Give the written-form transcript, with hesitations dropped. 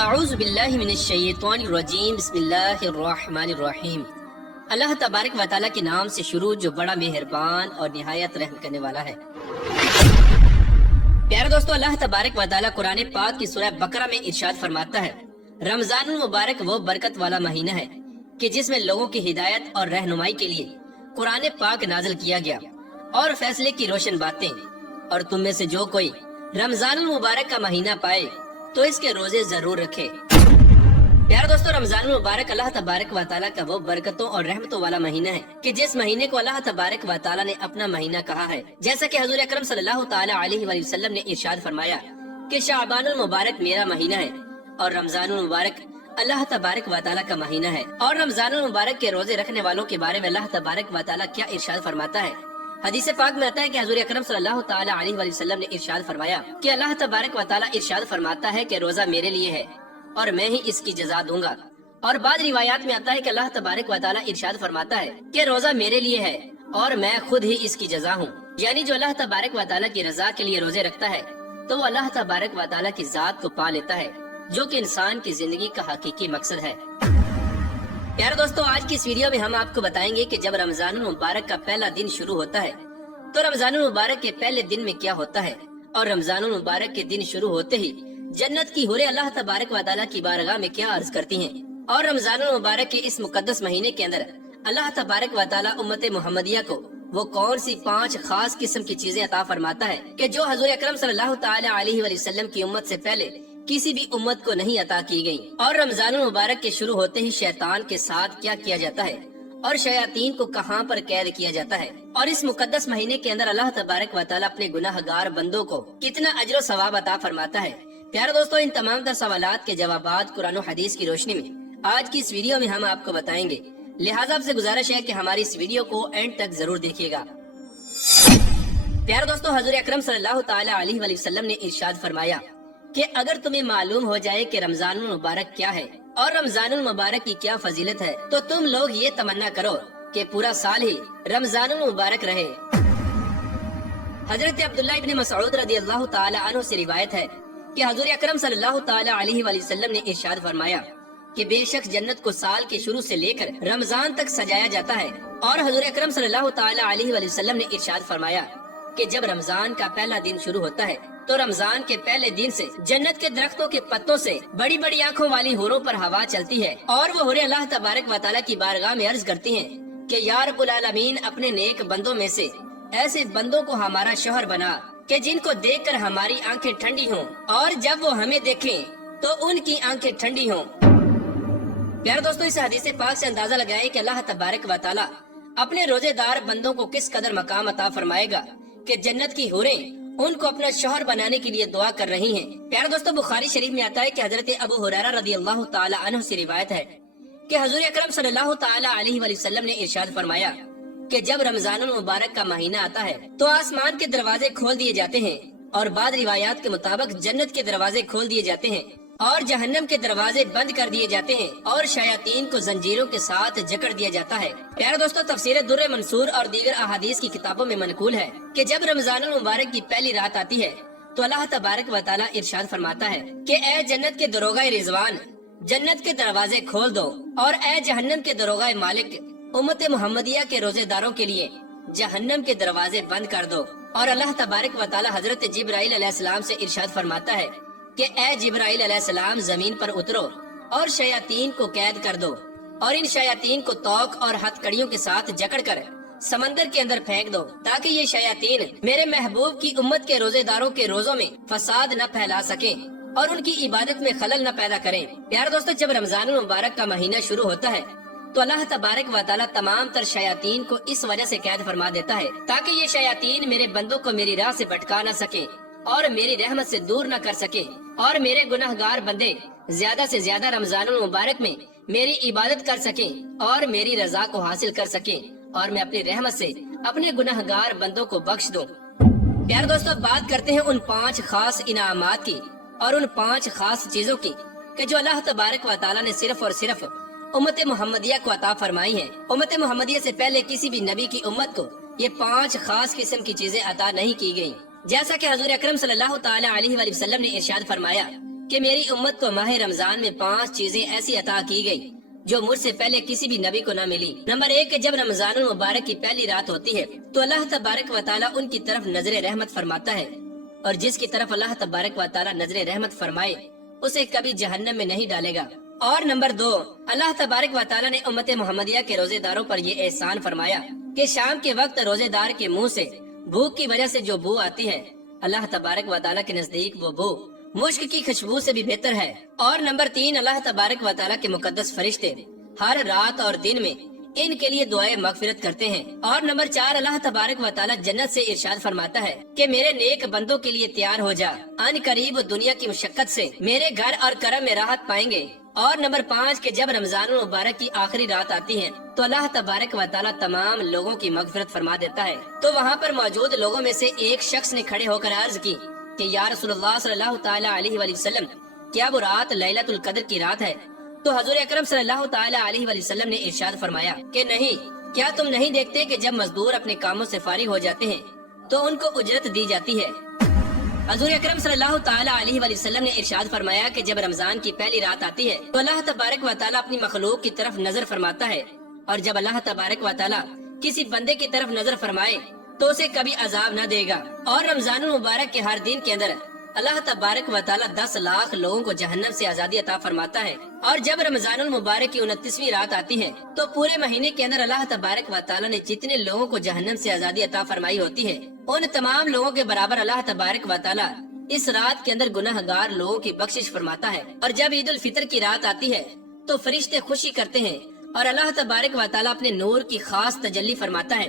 اعوذ باللہ من الشیطان الرجیم بسم اللہ الرحمن الرحیم۔ اللہ تبارک و تعالیٰ کے نام سے شروع جو بڑا مہربان اور نہایت رحم کرنے والا ہے۔ پیارے دوستو، اللہ تبارک و تعالیٰ قرآن پاک کی سورہ بقرہ میں ارشاد فرماتا ہے، رمضان المبارک وہ برکت والا مہینہ ہے کہ جس میں لوگوں کی ہدایت اور رہنمائی کے لیے قرآن پاک نازل کیا گیا اور فیصلے کی روشن باتیں، اور تم میں سے جو کوئی رمضان المبارک کا مہینہ پائے تو اس کے روزے ضرور رکھے۔ پیارے دوستو، رمضان المبارک اللہ تبارک و تعالیٰ کا وہ برکتوں اور رحمتوں والا مہینہ ہے کہ جس مہینے کو اللہ تبارک و تعالیٰ نے اپنا مہینہ کہا ہے، جیسا کہ حضور اکرم صلی اللہ تعالیٰ علیہ وآلہ وسلم نے ارشاد فرمایا کہ شعبان المبارک میرا مہینہ ہے اور رمضان المبارک اللہ تبارک و تعالیٰ کا مہینہ ہے۔ اور رمضان المبارک کے روزے رکھنے والوں کے بارے میں اللہ تبارک و تعالیٰ کیا ارشاد فرماتا ہے؟ حدیث پاک میں آتا ہے کہ حضور اکرم صلی اللہ تعالیٰ علیہ وآلہ وسلم نے ارشاد فرمایا کہ اللہ تبارک و تعالیٰ ارشاد فرماتا ہے کہ روزہ میرے لیے ہے اور میں ہی اس کی جزا دوں گا۔ اور بعض روایات میں آتا ہے کہ اللہ تبارک و تعالیٰ ارشاد فرماتا ہے کہ روزہ میرے لیے ہے اور میں خود ہی اس کی جزا ہوں، یعنی جو اللہ تبارک و تعالیٰ کی رضا کے لیے روزے رکھتا ہے تو وہ اللہ تبارک و تعالیٰ کی ذات کو پا لیتا ہے، جو کہ انسان کی زندگی کا حقیقی مقصد ہے۔ پیارے دوستو، آج کی اس ویڈیو میں ہم آپ کو بتائیں گے کہ جب رمضان المبارک کا پہلا دن شروع ہوتا ہے تو رمضان المبارک کے پہلے دن میں کیا ہوتا ہے، اور رمضان المبارک کے دن شروع ہوتے ہی جنت کی حوریں اللہ تبارک و تعالیٰ کی بارگاہ میں کیا عرض کرتی ہیں، اور رمضان المبارک کے اس مقدس مہینے کے اندر اللہ تبارک و تعالیٰ امت محمدیہ کو وہ کون سی 5 خاص قسم کی چیزیں عطا فرماتا ہے کہ جو حضور اکرم صلی اللہ تعالیٰ علیہ وآلہ وسلم کی امت سے پہلے کسی بھی امت کو نہیں عطا کی گئی۔ اور رمضان المبارک کے شروع ہوتے ہی شیطان کے ساتھ کیا کیا جاتا ہے اور شیاطین کو کہاں پر قید کیا جاتا ہے، اور اس مقدس مہینے کے اندر اللہ تبارک و تعالیٰ اپنے گناہ گار بندوں کو کتنا اجر و ثواب عطا فرماتا ہے۔ پیارے دوستو، ان تمام تر سوالات کے جوابات قرآن و حدیث کی روشنی میں آج کی اس ویڈیو میں ہم آپ کو بتائیں گے، لہٰذا آپ سے گزارش ہے کہ ہماری اس ویڈیو کو اینڈ تک ضرور دیکھیے گا۔ پیارے دوستو، حضور اکرم صلی اللہ تعالیٰ علیہ وآلہ وسلم نے ارشاد فرمایا کہ اگر تمہیں معلوم ہو جائے کہ رمضان المبارک کیا ہے اور رمضان المبارک کی کیا فضیلت ہے تو تم لوگ یہ تمنا کرو کہ پورا سال ہی رمضان المبارک رہے۔ حضرت عبداللہ ابن مسعود رضی اللہ تعالی عنہ سے روایت ہے کہ حضور اکرم صلی اللہ تعالی علیہ وآلہ وسلم نے ارشاد فرمایا کہ بے شک جنت کو سال کے شروع سے لے کر رمضان تک سجایا جاتا ہے، اور حضور اکرم صلی اللہ تعالی علیہ وآلہ وسلم نے ارشاد فرمایا کہ جب رمضان کا پہلا دن شروع ہوتا ہے تو رمضان کے پہلے دن سے جنت کے درختوں کے پتوں سے بڑی بڑی آنکھوں والی حوروں پر ہوا چلتی ہے، اور وہ حوریں اللہ تبارک و تعالیٰ کی بارگاہ میں عرض کرتی ہیں کہ یا رب العالمین، اپنے نیک بندوں میں سے ایسے بندوں کو ہمارا شوہر بنا کہ جن کو دیکھ کر ہماری آنکھیں ٹھنڈی ہوں، اور جب وہ ہمیں دیکھیں تو ان کی آنکھیں ٹھنڈی ہوں۔ پیارے دوستو، اس حدیث پاک سے اندازہ لگائے کہ اللہ تبارک و تعالیٰ اپنے روزے دار بندوں کو کس قدر مقام عطا فرمائے گا کہ جنت کی حوریں ان کو اپنا شوہر بنانے کے لیے دعا کر رہی ہیں۔ پیارے دوستو، بخاری شریف میں آتا ہے کہ حضرت ابو ہریرہ رضی اللہ تعالی عنہ سے روایت ہے کہ حضور اکرم صلی اللہ تعالی علیہ وآلہ وسلم نے ارشاد فرمایا کہ جب رمضان المبارک کا مہینہ آتا ہے تو آسمان کے دروازے کھول دیے جاتے ہیں، اور بعض روایات کے مطابق جنت کے دروازے کھول دیے جاتے ہیں اور جہنم کے دروازے بند کر دیے جاتے ہیں، اور شیاطین کو زنجیروں کے ساتھ جکڑ دیا جاتا ہے۔ پیارے دوستو، تفسیر در منصور اور دیگر احادیث کی کتابوں میں منقول ہے کہ جب رمضان المبارک کی پہلی رات آتی ہے تو اللہ تبارک و تعالیٰ ارشاد فرماتا ہے کہ اے جنت کے دروغہ رضوان، جنت کے دروازے کھول دو، اور اے جہنم کے دروغہ مالک، امت محمدیہ کے روزے داروں کے لیے جہنم کے دروازے بند کر دو۔ اور اللہ تبارک و تعالیٰ حضرت جبرائیل علیہ السلام سے ارشاد فرماتا ہے کہ اے جبرائیل علیہ السلام، زمین پر اترو اور شیاطین کو قید کر دو، اور ان شیاطین کو توق اور ہتھ کڑیوں کے ساتھ جکڑ کر سمندر کے اندر پھینک دو، تاکہ یہ شیاطین میرے محبوب کی امت کے روزے داروں کے روزوں میں فساد نہ پھیلا سکیں اور ان کی عبادت میں خلل نہ پیدا کریں۔ پیارے دوستو، جب رمضان المبارک کا مہینہ شروع ہوتا ہے تو اللہ تبارک و تعالیٰ تمام تر شیاطین کو اس وجہ سے قید فرما دیتا ہے تاکہ یہ شیاطین میرے بندوں کو میری راہ سے بھٹکا نہ سکیں اور میری رحمت سے دور نہ کر سکیں، اور میرے گناہ گار بندے زیادہ سے زیادہ رمضان المبارک میں میری عبادت کر سکیں اور میری رضا کو حاصل کر سکیں، اور میں اپنی رحمت سے اپنے گناہ گار بندوں کو بخش دوں۔ پیارے دوستو، بات کرتے ہیں ان 5 خاص انعامات کی اور ان 5 خاص چیزوں کی کہ جو اللہ تبارک و تعالیٰ نے صرف اور صرف امت محمدیہ کو عطا فرمائی ہیں۔ امت محمدیہ سے پہلے کسی بھی نبی کی امت کو یہ 5 خاص قسم کی چیزیں عطا نہیں کی گئیں، جیسا کہ حضور اکرم صلی اللہ تعالی علیہ وآلہ وسلم نے ارشاد فرمایا کہ میری امت کو ماہ رمضان میں 5 چیزیں ایسی عطا کی گئی جو مجھ سے پہلے کسی بھی نبی کو نہ ملی۔ نمبر 1 کہ جب رمضان المبارک کی پہلی رات ہوتی ہے تو اللہ تبارک و تعالیٰ ان کی طرف نظر رحمت فرماتا ہے، اور جس کی طرف اللہ تبارک و تعالیٰ نظر رحمت فرمائے اسے کبھی جہنم میں نہیں ڈالے گا۔ اور نمبر 2، اللہ تبارک و تعالیٰ نے امت محمدیہ کے روزے داروں پر یہ احسان فرمایا کہ شام کے وقت روزے دار کے منہ سے بھوک کی وجہ سے جو بو آتی ہے، اللہ تبارک و تعالیٰ کے نزدیک وہ بو مشک کی خوشبو سے بھی بہتر ہے۔ اور نمبر 3، اللہ تبارک و تعالیٰ کے مقدس فرشتے ہر رات اور دن میں ان کے لیے دعائیں مغفرت کرتے ہیں۔ اور نمبر 4، اللہ تبارک و تعالیٰ جنت سے ارشاد فرماتا ہے کہ میرے نیک بندوں کے لیے تیار ہو جا، ان قریب دنیا کی مشقت سے میرے گھر اور کرم میں راحت پائیں گے۔ اور نمبر 5 کہ جب رمضان المبارک کی آخری رات آتی ہے تو اللہ تبارک و تعالیٰ تمام لوگوں کی مغفرت فرما دیتا ہے۔ تو وہاں پر موجود لوگوں میں سے ایک شخص نے کھڑے ہو کر عرض کی کہ یا رسول اللہ صلی اللہ تعالیٰ علیہ وآلہ وسلم، کیا وہ رات لیلۃ القدر کی رات ہے؟ تو حضور اکرم صلی اللہ تعالیٰ علیہ وآلہ وسلم نے ارشاد فرمایا کہ نہیں، کیا تم نہیں دیکھتے کہ جب مزدور اپنے کاموں سے فارغ ہو جاتے ہیں تو ان کو اجرت دی جاتی ہے؟ حضور اکرم صلی اللہ تعالیٰ علیہ وآلہ وسلم نے ارشاد فرمایا کہ جب رمضان کی پہلی رات آتی ہے تو اللہ تبارک و تعالیٰ اپنی مخلوق کی طرف نظر فرماتا ہے، اور جب اللہ تبارک و تعالیٰ کسی بندے کی طرف نظر فرمائے تو اسے کبھی عذاب نہ دے گا۔ اور رمضان المبارک کے ہر دن کے اندر اللہ تبارک و تعالیٰ 10 لاکھ لوگوں کو جہنم سے آزادی عطا فرماتا ہے۔ اور جب رمضان المبارک کی 29ویں رات آتی ہے تو پورے مہینے کے اندر اللہ تبارک و تعالیٰ نے جتنے لوگوں کو جہنم سے آزادی عطا فرمائی ہوتی ہے ان تمام لوگوں کے برابر اللہ تبارک و تعالیٰ اس رات کے اندر گناہ گار لوگوں کی بخشش فرماتا ہے۔ اور جب عید الفطر کی رات آتی ہے تو فرشتے خوشی کرتے ہیں اور اللہ تبارک و تعالیٰ اپنے نور کی خاص تجلی فرماتا ہے۔